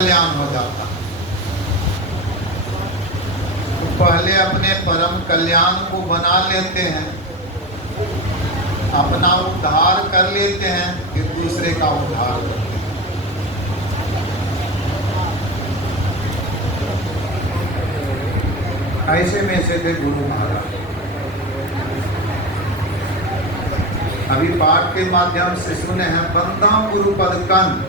कल्याण हो जाता है। तो पहले अपने परम कल्याण को बना लेते हैं, अपना उद्धार कर लेते हैं, फिर दूसरे का उद्धार करते हैं। ऐसे में से थे गुरु महाराज। अभी पाठ के माध्यम से सुने हैं बंदा गुरु पद कंद,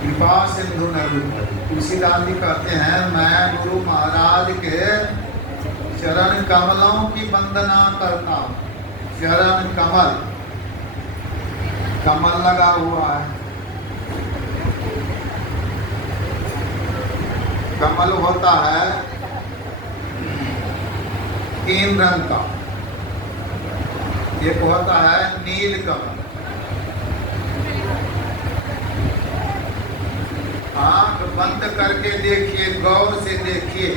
कृपा सिंधु नरूपति। तुलसीदास जी कहते हैं मैं गुरु महाराज के चरण कमलों की वंदना करता हूँ। चरण कमल, कमल लगा हुआ है। कमल होता है 3 रंग का, एक होता है नील कमल। आंख बंद करके देखिए, गौर से देखिए,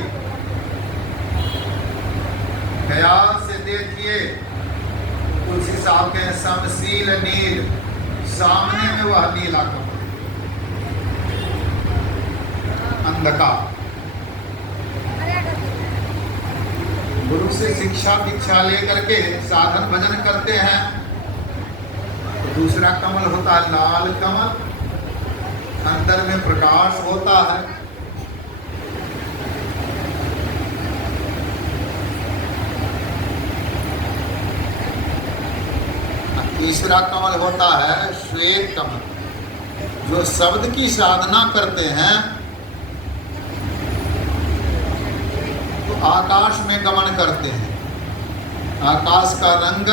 ख्याल से देखिए। तुलसी साहब के समशील नील, सामने में वह नीला कमल, अंधकार। गुरु से शिक्षा दीक्षा लेकर के साधन भजन करते हैं। तो दूसरा कमल होता है लाल कमल, अंदर में प्रकाश होता है। तीसरा कमल होता है श्वेत कमल, जो शब्द की साधना करते हैं तो आकाश में गमन करते हैं। आकाश का रंग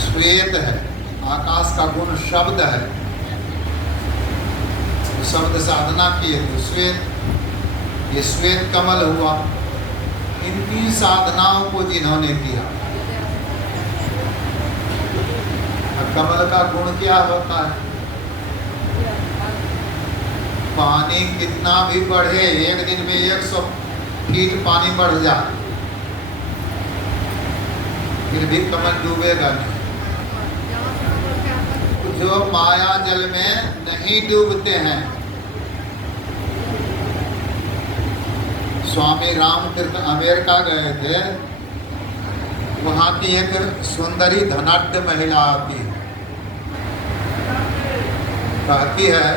श्वेत है, आकाश का गुण शब्द है। शब्द साधना किए तो श्वेत, ये श्वेत कमल हुआ। इन 3 साधनाओं को जिन्होंने किया, कमल का गुण क्या होता है? पानी कितना भी बढ़े, एक दिन में 100 फीट पानी बढ़ जाए, फिर भी कमल डूबेगा नहीं। जो माया जल में नहीं डूबते हैं, स्वामी रामतीर्थ अमेरिका गए थे, वहाँ की एक सुंदरी धनाढ्य महिला आती है, कहती है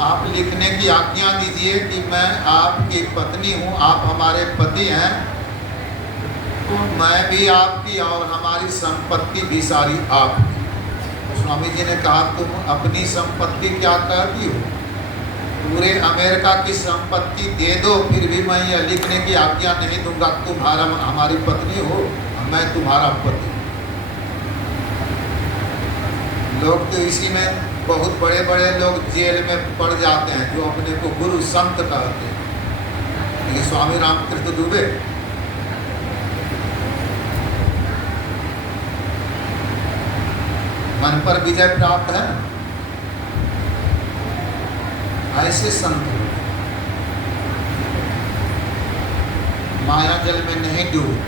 आप लिखने की आज्ञा दीजिए कि मैं आपकी पत्नी हूँ, आप हमारे पति हैं, तो मैं भी आपकी और हमारी संपत्ति भी सारी आपकी। स्वामी जी ने कहा तुम अपनी संपत्ति क्या कहती हो? पूरे अमेरिका की संपत्ति दे दो, फिर भी मैं यह लिखने की आज्ञा नहीं दूंगा तुम्हारा हमारी पत्नी हो, मैं तुम्हारा पति। लोग तो इसी में बहुत बड़े बड़े लोग जेल में पड़ जाते हैं, जो अपने को गुरु संत कहते हैं। लेकिन स्वामी रामतीर्थ डूबे। मन पर विजय प्राप्त है। ऐसे संत माया जल में नहीं डूब।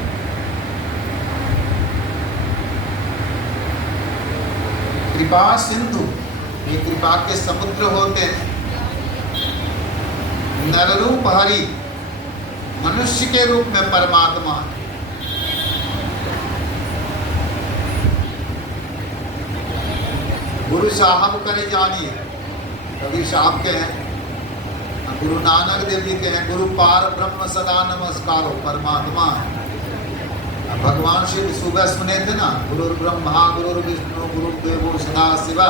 कृपा सिंधु, ये कृपा के समुद्र होते हैं। नर रूप हरि, मनुष्य के रूप में परमात्मा। गुरु साहब करे जानिए, कबीर साहब के हैं, गुरु नानक देव जी के हैं, गुरु पार ब्रह्म सदा नमस्कारो, परमात्मा है। भगवान शिव सुबह सुने थे ना, गुरु ब्रह्मा गुरु विष्णु गुरु देवो सदा शिवा,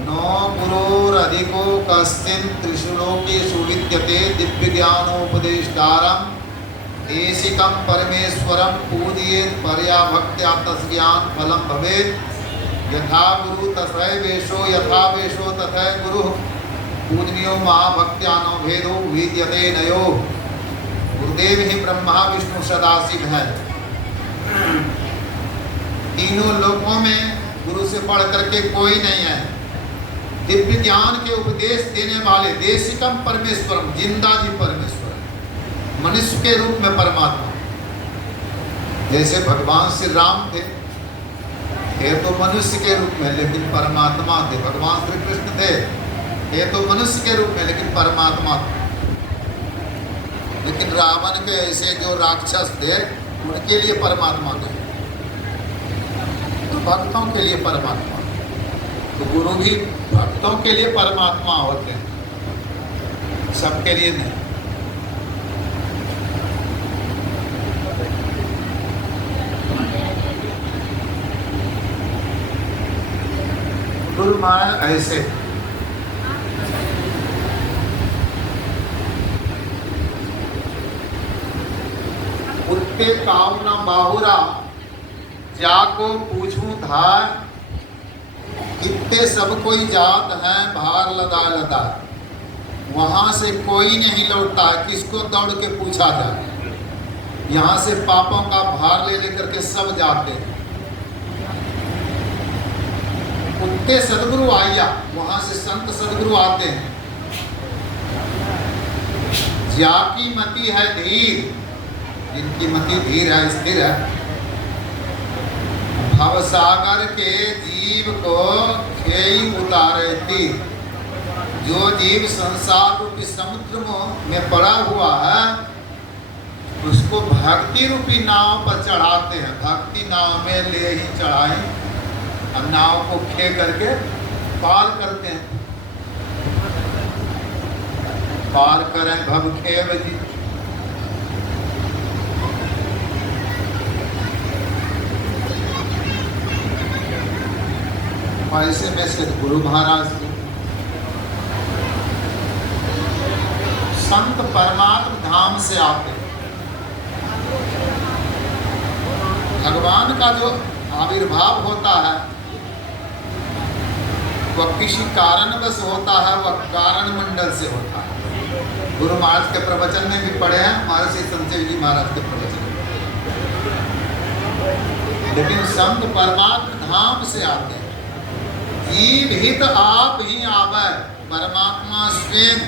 नो गुरुरधिको कश्चिन् त्रिषु लोकेषु विद्यते दिव्य ज्ञानोपदेष्टारं देशिकं परमेश्वरं पूजयेत् परया भक्त्या तस्ज्ञान फलं भवेत्। यथा गुरु तथैवेशो, यथा वेशो तथै गुरु, पूजनीयो महाभक्त्यानो भेदो विद्यते नयो। गुरुदेव ही ब्रह्मा विष्णु सदाशिव है। तीनों लोकों में गुरु से बढ़ करके कोई नहीं है। दिव्य ज्ञान के उपदेश देने वाले देशिकम परमेश्वरम, जिंदा जी परमेश्वर, मनुष्य के रूप में परमात्मा। जैसे भगवान श्री राम थे, थे तो मनुष्य के रूप में लेकिन परमात्मा थे। भगवान श्री कृष्ण थे तो मनुष्य के रूप में लेकिन परमात्मा थे। लेकिन रावण के ऐसे जो राक्षस थे उनके लिए परमात्मा थे, तो भक्तों के लिए परमात्मा। तो गुरु भी भक्तों के लिए परमात्मा होते हैं, सबके लिए नहीं। गुरु महाराज ऐसे उठते काऊ न बाहुरा जाको पूछूं धार, कितने सब कोई जात हैं भार लदा लदा। वहां से कोई नहीं लौटता है, किसको दौड़ के पूछा जाए। यहाँ से पापों का भार ले लेकर के सब जाते हैं। उठते सदगुरु आया, वहां से संत सदगुरु आते हैं। जाकी मति है धीर, जिनकी मति धीर है, स्थिर है। भवसागर के जीव को खेई उतारे तीर। जो जीव संसार रूपी समुद्र में पड़ा हुआ है उसको भक्ति रूपी नाव पर चढ़ाते हैं। भक्ति नाव में ले ही चढ़ाए और नाव को खे करके पार करते हैं। पार करें भव खेव जी। ऐसे में से गुरु महाराज संत परमात्म धाम से आते। भगवान का जो आविर्भाव होता है वह किसी कारणवश होता है, वह कारण मंडल से होता है। गुरु महाराज के प्रवचन में भी पढ़े हैं, महर्षि संजय जी महाराज के प्रवचन में। लेकिन संत परमात्म धाम से आते हैं। जीव हित आप ही आवे, परमात्मा स्वयं